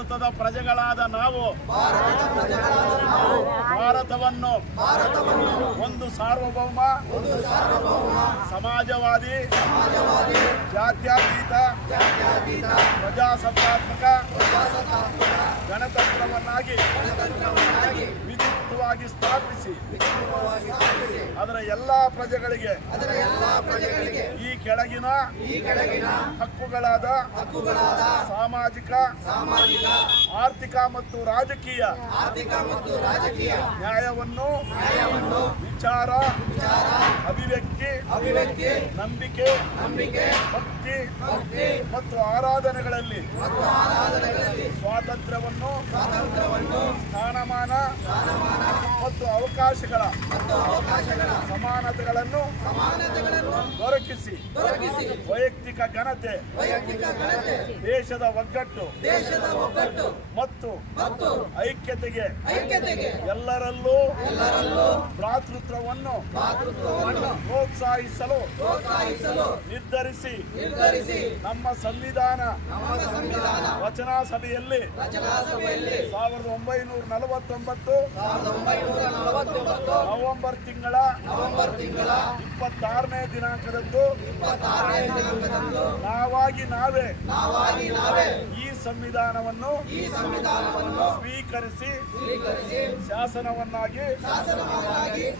ಭಾರತದ ಪ್ರಜೆಗಳಾದ ನಾವು ಭಾರತವನ್ನು ಒಂದು ಸಾರ್ವಭೌಮ ಸಮಾಜವಾದಿ ಜಾತ್ಯತೀತ ಪ್ರಜಾಸತ್ತಾತ್ಮಕ ಗಣತಂತ್ರವನ್ನಾಗಿ ವಿಧಿತ್ವವಾಗಿ ಸ್ಥಾಪಿಸಿ ಅದರ ಎಲ್ಲ ಪ್ರಜೆಗಳಿಗೆ ಈ ಕೆಳಗಿನ ಹಕ್ಕುಗಳಾದ ಸಾಮಾಜಿಕ ಆರ್ಥಿಕ ಮತ್ತು ರಾಜಕೀಯ ನ್ಯಾಯವನ್ನು ವಿಚಾರ ಅಭಿವ್ಯಕ್ತಿ ನಂಬಿಕೆ ಭಕ್ತಿ ಮತ್ತು ಆರಾಧನೆಗಳಲ್ಲಿ ಸ್ವಾತಂತ್ರ್ಯವನ್ನು ಸ್ಥಾನಮಾನ ಮತ್ತು ಅವಕಾಶಗಳ ಸಮಾನತೆಗಳನ್ನು ದೊರಕಿಸಿ ವೈಯಕ್ತಿಕ ಘನತೆ ದೇಶದ ಒಗ್ಗಟ್ಟು ಮತ್ತು ಐಕ್ಯತೆಗೆ ಎಲ್ಲರಲ್ಲೂ ಭ್ರಾತೃತ್ವವನ್ನು ಪ್ರೋತ್ಸಾಹಿಸಲು ನಿರ್ಧರಿಸಿ ನಮ್ಮ ಸಂವಿಧಾನ ರಚನಾ ಸಭೆಯಲ್ಲಿ 1949 ನವೆಂಬರ್ ತಿಂಗಳ 26ನೇ ದಿನಾಂಕದಂದು ನಾವಾಗಿ ನಾವೇ ಈ ಸಂವಿಧಾನವನ್ನು ಸ್ವೀಕರಿಸಿ ಶಾಸನವನ್ನಾಗಿ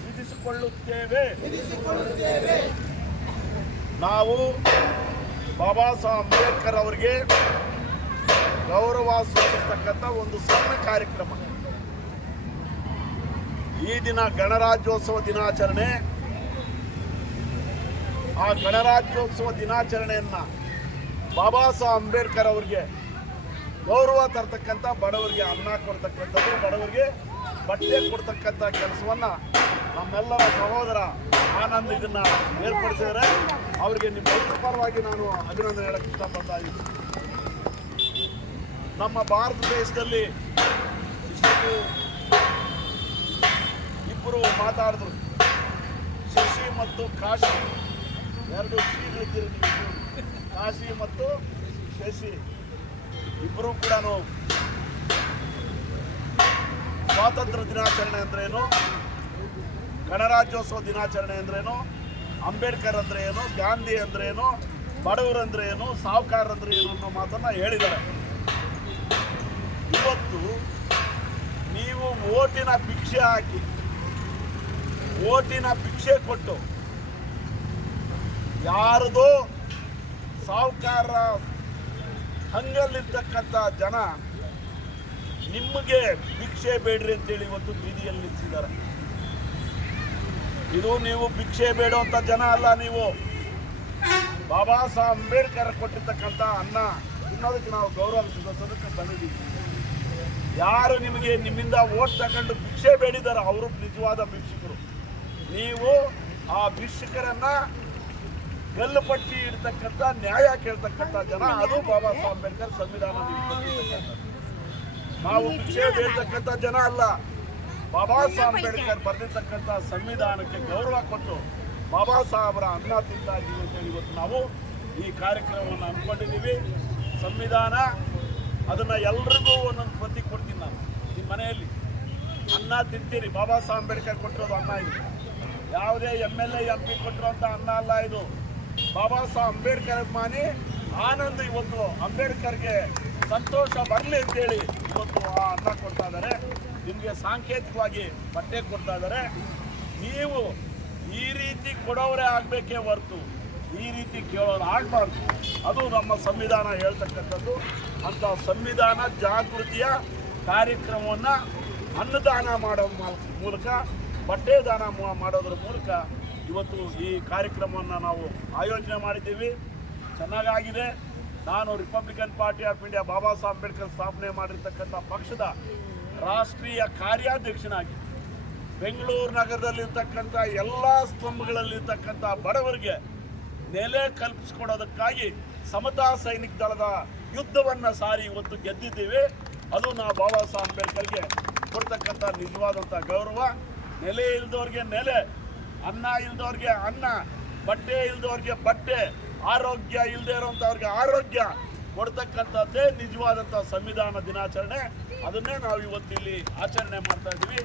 ವಿಧಿಸಿಕೊಳ್ಳುತ್ತೇವೆ. ನಾವು ಬಾಬಾ ಸಾಹೇಬ್ ಅಂಬೇಡ್ಕರ್ ಅವರಿಗೆ ಗೌರವ ಸೂಚಿಸತಕ್ಕಂಥ ಒಂದು ಸಣ್ಣ ಕಾರ್ಯಕ್ರಮ. ಈ ದಿನ ಗಣರಾಜ್ಯೋತ್ಸವ ದಿನಾಚರಣೆ. ಆ ಗಣರಾಜ್ಯೋತ್ಸವ ದಿನಾಚರಣೆಯನ್ನ ಬಾಬಾ ಸಾಹೇಬ್ ಅಂಬೇಡ್ಕರ್ ಅವರಿಗೆ ಗೌರವ ತರ್ತಕ್ಕಂಥ, ಬಡವರಿಗೆ ಅನ್ನ ಕೊಡ್ತಕ್ಕಂಥದ್ದು, ಬಡವರಿಗೆ ಬಟ್ಟೆ ಕೊಡ್ತಕ್ಕಂಥ ಕೆಲಸವನ್ನ ನಮ್ಮೆಲ್ಲರ ಸಹೋದರ ಆನಂದ್ ಇದನ್ನ ಏರ್ಪಡಿಸಿದರೆ ಅವರಿಗೆ ನಿಮ್ಮ ಪರವಾಗಿ ನಾನು ಅಭಿನಂದನೆ ಹೇಳಕ್ಕೆ ಇಷ್ಟಪಡ್ತಾ ಇದ್ದೀನಿ. ನಮ್ಮ ಭಾರತ ದೇಶದಲ್ಲಿ ಇಬ್ಬರು ಮಾತಾಡಿದ್ರು, ಶಶಿ ಮತ್ತು ಕಾಶಿ, ಎರಡು ಶ್ರೀಗಳಿದ್ದೀರಿ ನೀವು, ಕಾಶಿ ಮತ್ತು ಶಶಿ ಇಬ್ಬರು ಕೂಡ ಸ್ವಾತಂತ್ರ್ಯ ದಿನಾಚರಣೆ ಅಂದ್ರೇನು, ಗಣರಾಜ್ಯೋತ್ಸವ ದಿನಾಚರಣೆ ಅಂದ್ರೇನು, ಅಂಬೇಡ್ಕರ್ ಅಂದ್ರೆ ಏನು, ಗಾಂಧಿ ಅಂದ್ರೆ ಏನು, ಬಡವರಂದ್ರೆ ಏನು, ಸಾಹುಕಾರರಂದ್ರೆ ಏನು ಅನ್ನೋ ಮಾತನ್ನ ಹೇಳಿದ್ದಾರೆ. ಇವತ್ತು ನೀವು ಓಟಿನ ಭಿಕ್ಷೆ ಹಾಕಿ, ಓಟಿನ ಭಿಕ್ಷೆ ಕೊಟ್ಟು ಯಾರದೋ ಸಾಹುಕಾರ ಹಂಗಲ್ಲಿರ್ತಕ್ಕಂಥ ಜನ ನಿಮಗೆ ಭಿಕ್ಷೆ ಬೇಡ್ರಿ ಅಂತೇಳಿ ಇವತ್ತು ಬೀದಿಯಲ್ಲಿ ನಿಲ್ಲಿಸಿದ್ದಾರೆ. ಇದು ನೀವು ಭಿಕ್ಷೆ ಬೇಡುವಂಥ ಜನ ಅಲ್ಲ. ನೀವು ಬಾಬಾ ಸಾಹೇಬ್ ಅಂಬೇಡ್ಕರ್ ಕೊಟ್ಟಿರ್ತಕ್ಕಂಥ ಅನ್ನ ತಿನ್ನೋದಕ್ಕೆ ನಾವು ಗೌರವ ಸಲ್ಲಿಸೋದಕ್ಕೆ ಬಂದಿದ್ದೀವಿ. ಯಾರು ನಿಮಗೆ ನಿಮ್ಮಿಂದ ಓಟ್ ತಗೊಂಡು ಭಿಕ್ಷೆ ಬೇಡಿದಾರೋ ಅವರು ನಿಜವಾದ ಭಿಕ್ಷುಕರು. ನೀವು ಆ ಭಿಕ್ಷುಕರನ್ನ ಗಲ್ಲು ಪಟ್ಟಿ ಇಡ್ತಕ್ಕಂಥ, ನ್ಯಾಯ ಕೇಳ್ತಕ್ಕಂಥ ಜನ, ಅದು ಬಾಬಾ ಸಾಹೇಬ್ ಅಂಬೇಡ್ಕರ್ ಸಂವಿಧಾನ. ನಾವು ಭಿಕ್ಷೆ ಬೇಡ್ತಕ್ಕಂಥ ಜನ ಅಲ್ಲ. ಬಾಬಾ ಸಾಹೇಬ್ ಅಂಬೇಡ್ಕರ್ ಬರೆದಿರ್ತಕ್ಕಂಥ ಸಂವಿಧಾನಕ್ಕೆ ಗೌರವ ಕೊಟ್ಟು ಬಾಬಾ ಸಾಹೇಬರ ಅನ್ನ ತಿಂತಾ ಇದ್ದೀವಿ ಅಂತೇಳಿ ಇವತ್ತು ನಾವು ಈ ಕಾರ್ಯಕ್ರಮವನ್ನು ಹಮ್ಮಿಕೊಂಡಿದ್ದೀವಿ. ಸಂವಿಧಾನ ಅದನ್ನು ಎಲ್ರಿಗೂ ಒಂದೊಂದು ಪ್ರತಿ ಕೊಡ್ತೀನಿ. ನಾನು ನಿಮ್ಮ ಮನೆಯಲ್ಲಿ ಅನ್ನ ತಿಂತೀರಿ, ಬಾಬಾ ಸಾಹೇಬ್ ಅಂಬೇಡ್ಕರ್ ಕೊಟ್ಟಿರೋದು ಅನ್ನ ಇದು. ಯಾವುದೇ MLA MP ಕೊಟ್ಟಿರೋಂಥ ಅನ್ನ ಅಲ್ಲ ಇದು. ಬಾಬಾ ಸಾಹೇಬ್ ಅಂಬೇಡ್ಕರ್ ಅಭಿಮಾನಿ ಆನಂದ್ ಇವತ್ತು ಅಂಬೇಡ್ಕರ್ಗೆ ಸಂತೋಷ ಬರಲಿ ಅಂತೇಳಿ ಇವತ್ತು ಆ ಅನ್ನ ಕೊಡ್ತಾ ಇದ್ದಾರೆ. ನಿಮಗೆ ಸಾಂಕೇತಿಕವಾಗಿ ಬಟ್ಟೆ ಕೊಡ್ತಾ ಇದ್ದಾರೆ. ನೀವು ಈ ರೀತಿ ಕೊಡೋರೇ ಆಗಬೇಕೇ ಹೊರತು ಈ ರೀತಿ ಕೇಳೋರು ಆಗಬಾರ್ದು. ಅದು ನಮ್ಮ ಸಂವಿಧಾನ ಹೇಳ್ತಕ್ಕಂಥದ್ದು. ಅಂಥ ಸಂವಿಧಾನ ಜಾಗೃತಿಯ ಕಾರ್ಯಕ್ರಮವನ್ನು ಅನ್ನದಾನ ಮಾಡೋ ಮೂಲಕ, ಬಟ್ಟೆ ದಾನ ಮಾಡೋದ್ರ ಮೂಲಕ ಇವತ್ತು ಈ ಕಾರ್ಯಕ್ರಮವನ್ನು ನಾವು ಆಯೋಜನೆ ಮಾಡಿದ್ದೀವಿ. ಚೆನ್ನಾಗಾಗಿದೆ. ನಾನು Republican party of India Baba Saheb Ambedkar ಸ್ಥಾಪನೆ ಮಾಡಿರ್ತಕ್ಕಂಥ ಪಕ್ಷದ ರಾಷ್ಟ್ರೀಯ ಕಾರ್ಯಾಧ್ಯಕ್ಷನಾಗಿ ಬೆಂಗಳೂರು ನಗರದಲ್ಲಿರ್ತಕ್ಕಂಥ ಎಲ್ಲ ಸ್ತಂಭಗಳಲ್ಲಿರ್ತಕ್ಕಂಥ ಬಡವರಿಗೆ ನೆಲೆ ಕಲ್ಪಿಸಿಕೊಡೋದಕ್ಕಾಗಿ ಸಮತಾ ಸೈನಿಕ ದಳದ ಯುದ್ಧವನ್ನು ಸಾರಿ ಇವತ್ತು ಗೆದ್ದಿದ್ದೀವಿ. ಅದು ನಾವು ಬಾಬಾ ಸಾಹೇಬ್ ಅಂಬೇಡ್ಕರ್ಗೆ ಕೊಡ್ತಕ್ಕಂಥ ನಿಜವಾದಂಥ ಗೌರವ. ನೆಲೆ ಇಲ್ದವ್ರಿಗೆ ನೆಲೆ, ಅನ್ನ ಇಲ್ದವ್ರಿಗೆ ಅನ್ನ, ಬಟ್ಟೆ ಇಲ್ದವ್ರಿಗೆ ಬಟ್ಟೆ, ಆರೋಗ್ಯ ಇಲ್ಲದೆ ಇರೋಂಥವ್ರಿಗೆ ಆರೋಗ್ಯ ಕೊಡ್ತಕ್ಕಂಥದ್ದೇ ನಿಜವಾದಂಥ ಸಂವಿಧಾನ ದಿನಾಚರಣೆ. ಅದನ್ನೇ ನಾವು ಇವತ್ತಿಲ್ಲಿ ಆಚರಣೆ ಮಾಡ್ತಾ ಇದ್ದೀವಿ.